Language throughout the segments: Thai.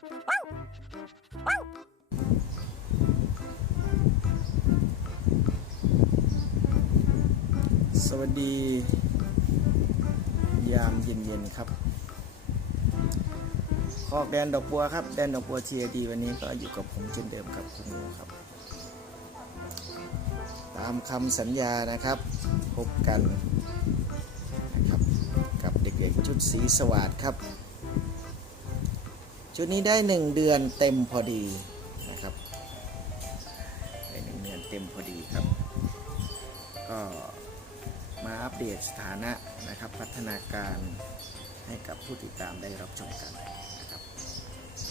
สวัสดี ยามเย็นๆครับคอกแดนดอกบัวครับ แดนดอกบัวเทียดีวันนี้ก็อยู่กับผมเช่นเดิมครับคุณหนูครับ ตามคำสัญญานะครับ พบกันนะครับกับเด็กๆชุดสีสวัสดครับ ชุดนี้ได้หนึ่งเดือนเต็มพอดีนะครับได้หนึ่งเดือนเต็มพอดีครับ ก็มาอัปเดตสถานะนะครับ พัฒนาการให้กับผู้ติดตามได้รับชมกันนะครับ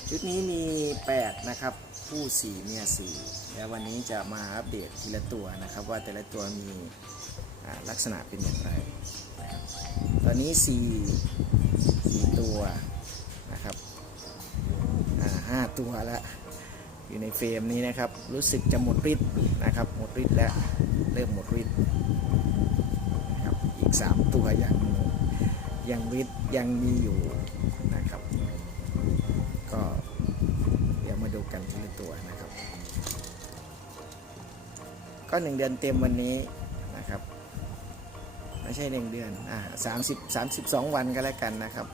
ชุดนี้มี 8 นะครับ ผู้4เมีย4และวันนี้จะมาอัปเดตทีละตัวนะครับ ว่าแต่ละตัวมีลักษณะเป็นอย่างไร ตอนนี้4 4ตัว 5 ตัวแล้วอยู่ในเฟรมนี้นะครับ รู้สึกจะหมดฤทธิ์นะครับ หมดฤทธิ์แล้วเริ่มหมดฤทธิ์อีก 3 ตัวยังยังฤทธิ์ยังมีอยู่นะครับ ก็เดี๋ยวมาดูกันทีละตัวนะครับ ก็ 1 เดือนเต็มวันนี้นะครับ ไม่ใช่ 1 เดือนอ่าสามสิบสามสิบสองวันก็แล้วกันนะครับ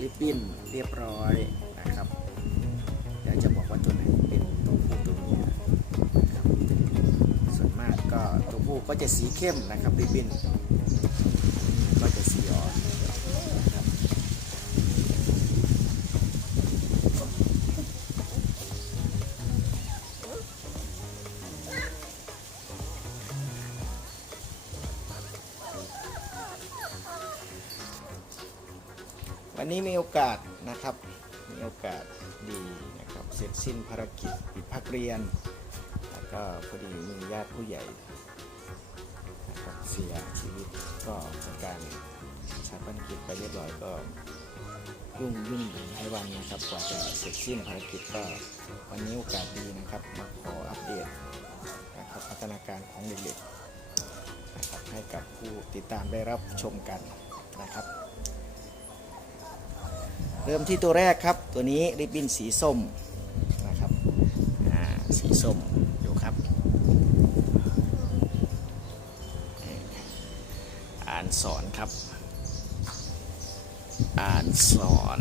ริบบิ้นเรียบร้อยนะครับ เดี๋ยวจะบอกว่าตัวไหนเป็นตัวผู้ตัวเมียนะครับส่วนมากก็ตัวผู้ก็จะสีเข้มนะครับริบบิ้นก็จะสีอ่อน นี้มีโอกาสนะครับ มีโอกาสดีนะครับ เสร็จสิ้นภารกิจปิดพักเรียน แล้วก็พอดีมีญาติผู้ใหญ่นะครับเสียชีวิตก็เป็นการชาปนกิจไปเรียบร้อยก็ยุ่งยุ่งหลายวันนะครับกว่าจะเสร็จสิ้นภารกิจก็วันนี้โอกาสดีนะครับมาขออัปเดตนะครับพัฒนาการของเด็กๆนะครับให้กับผู้ติดตามได้รับชมกันนะครับ เริ่มที่ตัวแรกครับ ตัวนี้ริบบิ้นสีส้มนะครับอ่าสีส้มดูครับอ่านสอนครับ อ่านสอน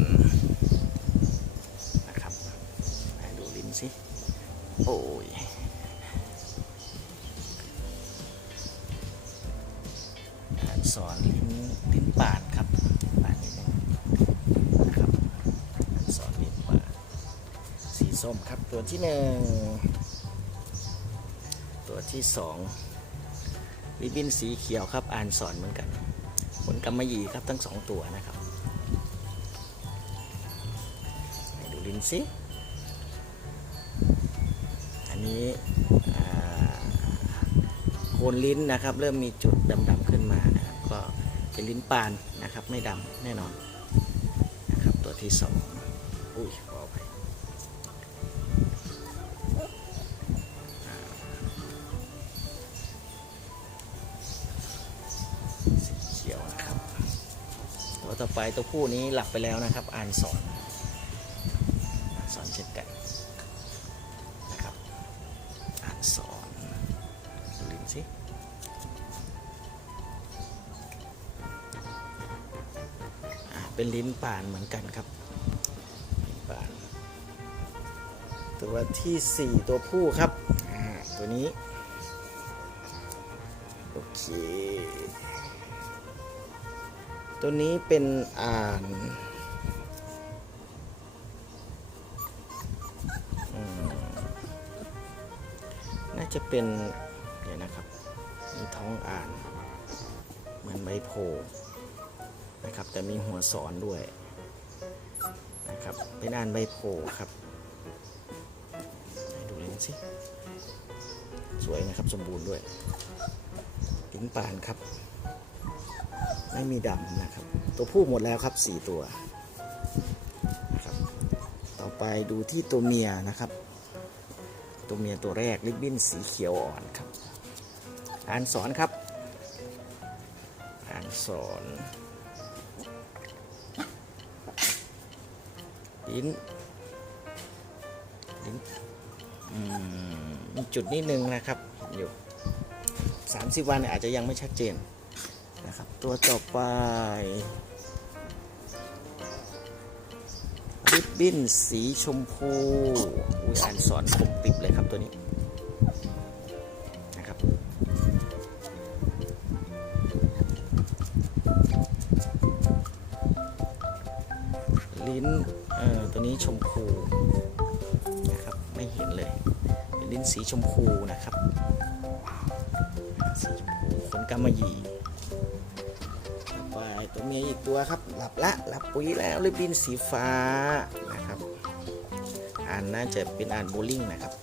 นะครับดูลิ้นสิโอ้ยอ่านสอนลิ้นลิ้นปาดครับปาดนิดนึง นะครับอักษรเรียนว่า ส้มครับ ตัวที่หนึ่งตัวที่สองริบบิ้นสีเขียวครับ อ่านสอนเหมือนกัน ผลกำมะหยี่ครับทั้งสองตัวนะครับดูลิ้นสิอันนี้โคนลิ้นนะครับ เริ่มมีจุดดำๆขึ้นมานะครับ ก็เป็นลิ้นปานนะครับ ไม่ดำแน่นอนนะครับ ตัวที่สองอุ้ย สีเขียวนะครับตัวต่อไปตัวผู้นี้หลับไปแล้วนะครับ อ่านสอนอ่านสอนเช่นกันนะครับ อ่านสอนดูลิ้นสิอ่าเป็นลิ้นป่านเหมือนกันครับลิ้นป่าน ตัวที่สี่ตัวผู้ครับอ่าตัวนี้ โอเค ตัวนี้เป็นอ่านน่าจะเป็นเดี๋ยวนะครับ มีท้องอ่าน เหมือนใบโพนะครับ แต่มีหัวสอนด้วยนะครับ เป็นอ่านใบโพครับดูลิ้นสิ สวยนะครับ สมบูรณ์ด้วยลิ้นปานครับ ไม่มีดำนะครับ ตัวผู้หมดแล้วครับสี่ตัวครับต่อไปดูที่ตัวเมียนะครับ ตัวเมียตัวแรกลิบบิ้นสีเขียวอ่อนครับ อ่านสอนครับ อ่านสอนลิ้นลิ้นมีจุดนิดนึงนะครับอยู่ 30 วันอาจจะยังไม่ชัดเจนนะครับ ตัวต่อไปริบบิ้นสีชมพูอุ้ยอ่านสอนผมปิบเลยครับตัวนี้นะครับลิ้นเอ่อตัวนี้ชมพูนะครับไม่เห็นเลยเป็นลิ้นสีชมพูนะครับสีชมพูขนกำมะหยี่ ตัวเมียอีกตัวครับ หลับละหลับปุ๋ยแล้วริบบิ้นสีฟ้านะครับ อ่านน่าจะเป็นอ่านโบลิ่งนะครับ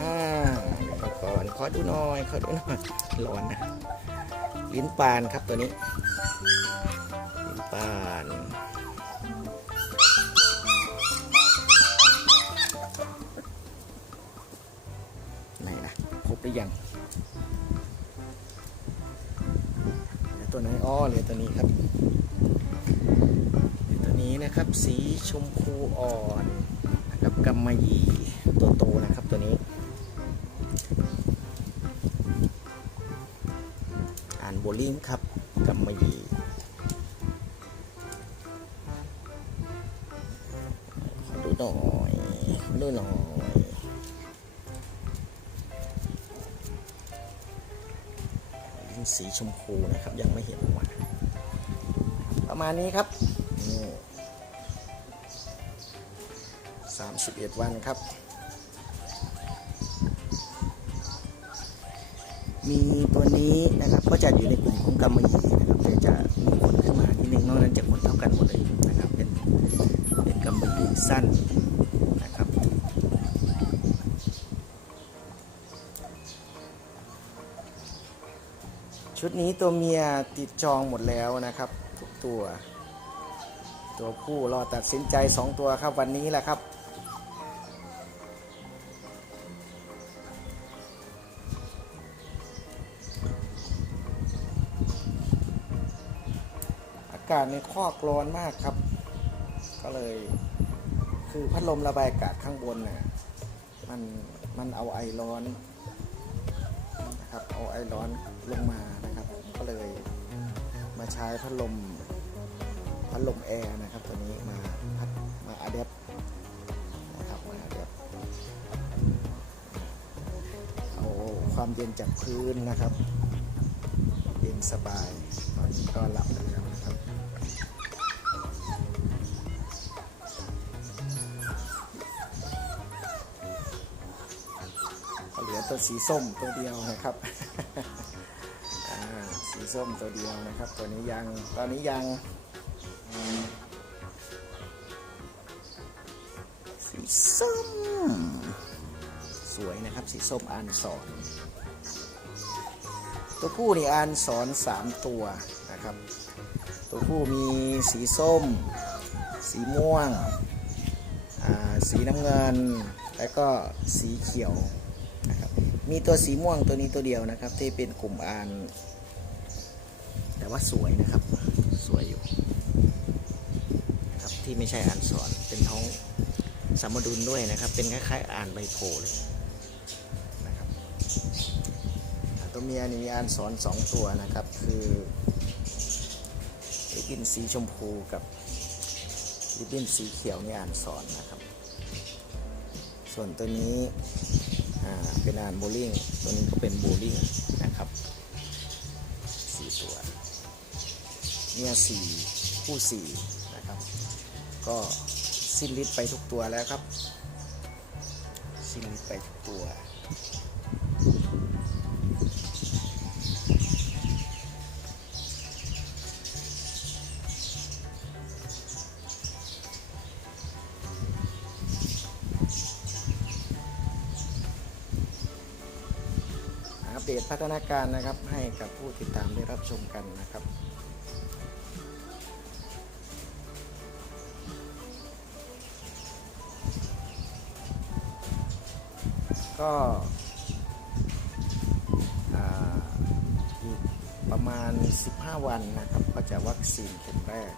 อ่าก่อนขอดูหน่อยขอดูหน่อยร้อนนะลิ้นปานครับตัวนี้ลิ้นปาน หรือยังตัวไหนอ้อเหลือตัวนี้ครับตัวนี้นะครับสีชมพูอ่อนนะครับกำมะหยี่ตัวโตนะครับตัวนี้ อ่านโบลิ่งครับกำมะหยี่ดูหน่อยดูหน่อย สีชมพูนะครับ ยังไม่เห็นออกมาประมาณนี้ครับสามสิบเอ็ดวันครับ มีตัวนี้นะครับก็จะอยู่ในกลุ่มของกำมะหยี่นะครับแต่จะมีขนขึ้นมานิดนึงนอกนั้นจะขนเท่ากันหมดเลยนะครับ เป็นเป็นกำมะหยี่สั้น ชุดนี้ตัวเมียติดจองหมดแล้วนะครับ ทุกตัว ตัวผู้รอตัดสินใจ 2 ตัวครับวันนี้แหละครับ อากาศในคอกร้อนมากครับ ก็เลยคือพัดลมระบายอากาศข้างบนนี่ยมันมันเอาไอร้อนนะครับ เอาไอร้อนลงมา ก็เลย มาใช้พัดลมพัดลมแอร์นะครับตัวนี้มาพัดมาอะแดปนะครับมาอะแดปเอาความเย็นจากพื้นนะครับ เย็นสบายตอนนี้ก็หลับแล้วนะครับเหลือตัวสีส้มตัวเดียวนะครับ สีส้มตัวเดียวนะครับ ตัวนี้ยังตอนนี้ยังสีส้ม สวยนะครับสีส้มอ่านสอน ตัวผู้นี่อ่านสอนสามตัวนะครับ ตัวผู้มีสีส้ม สีม่วง สีน้ำเงิน แล้วก็สีเขียวนะครับมีตัวสีม่วงตัวนี้ตัวเดียวนะครับ ที่เป็นกลุ่มอาน ว่าสวยนะครับ สวยอยู่นะครับที่ไม่ใช่อ่านสอนเป็นท้องสามดุลด้วยนะครับ เป็นคล้ายๆ อ่านใบโพเลยนะครับตัวเมียนี่มีอ่านสอนสองตัวนะครับ คือริบินสีชมพูกับริบินสีเขียวนี่อ่านสอนนะครับ ส่วนตัวนี้เป็นอ่านโบลิ่งตัวนี้ก็เป็นโบลิ่งนะครับสี่ตัว เนี่ยสี่ผู้สี่นะครับ ก็สิ้นฤทธิ์ไปทุกตัวแล้วครับ สิ้นฤทธิ์ไปทุกตัวอัปเดตพัฒนาการนะครับให้กับผู้ติดตามได้รับชมกันนะครับ ก็อีกประมาณ 15 วันนะครับ ก็จะวัคซีนเข็มแรก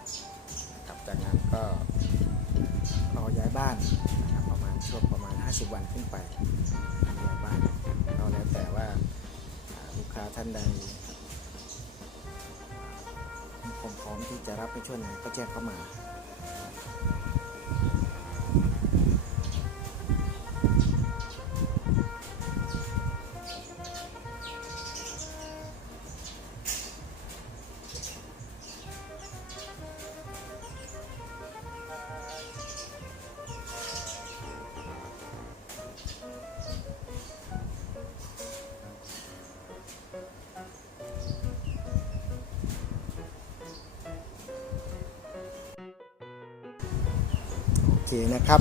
นะครับจากนั้นก็รอย้ายบ้านนะครับประมาณช่วงประมาณ 50 วันขึ้นไปย้ายบ้านก็แล้วแต่ว่าลูกค้าท่านใดมีความพร้อมที่จะรับในช่วงไหนก็แจ้งเข้ามา เคนะครับ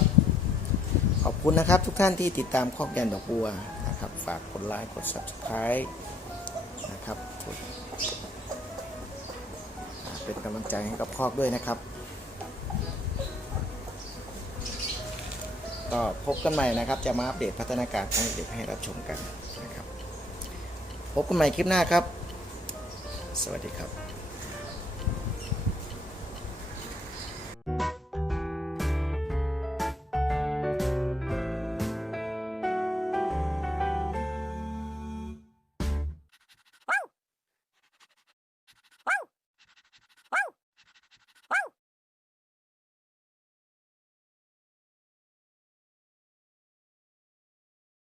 ขอบคุณนะครับทุกท่านที่ติดตามคอกแดนดอกบัวนะครับ ฝากกดไลค์กด Subscribe นะครับเป็นกำลังใจให้กับคอกด้วยนะครับ ก็พบกันใหม่นะครับ จะมาอัปเดตพัฒนาการของเด็กให้รับชมกันนะครับ พบกันใหม่คลิปหน้าครับ สวัสดีครับ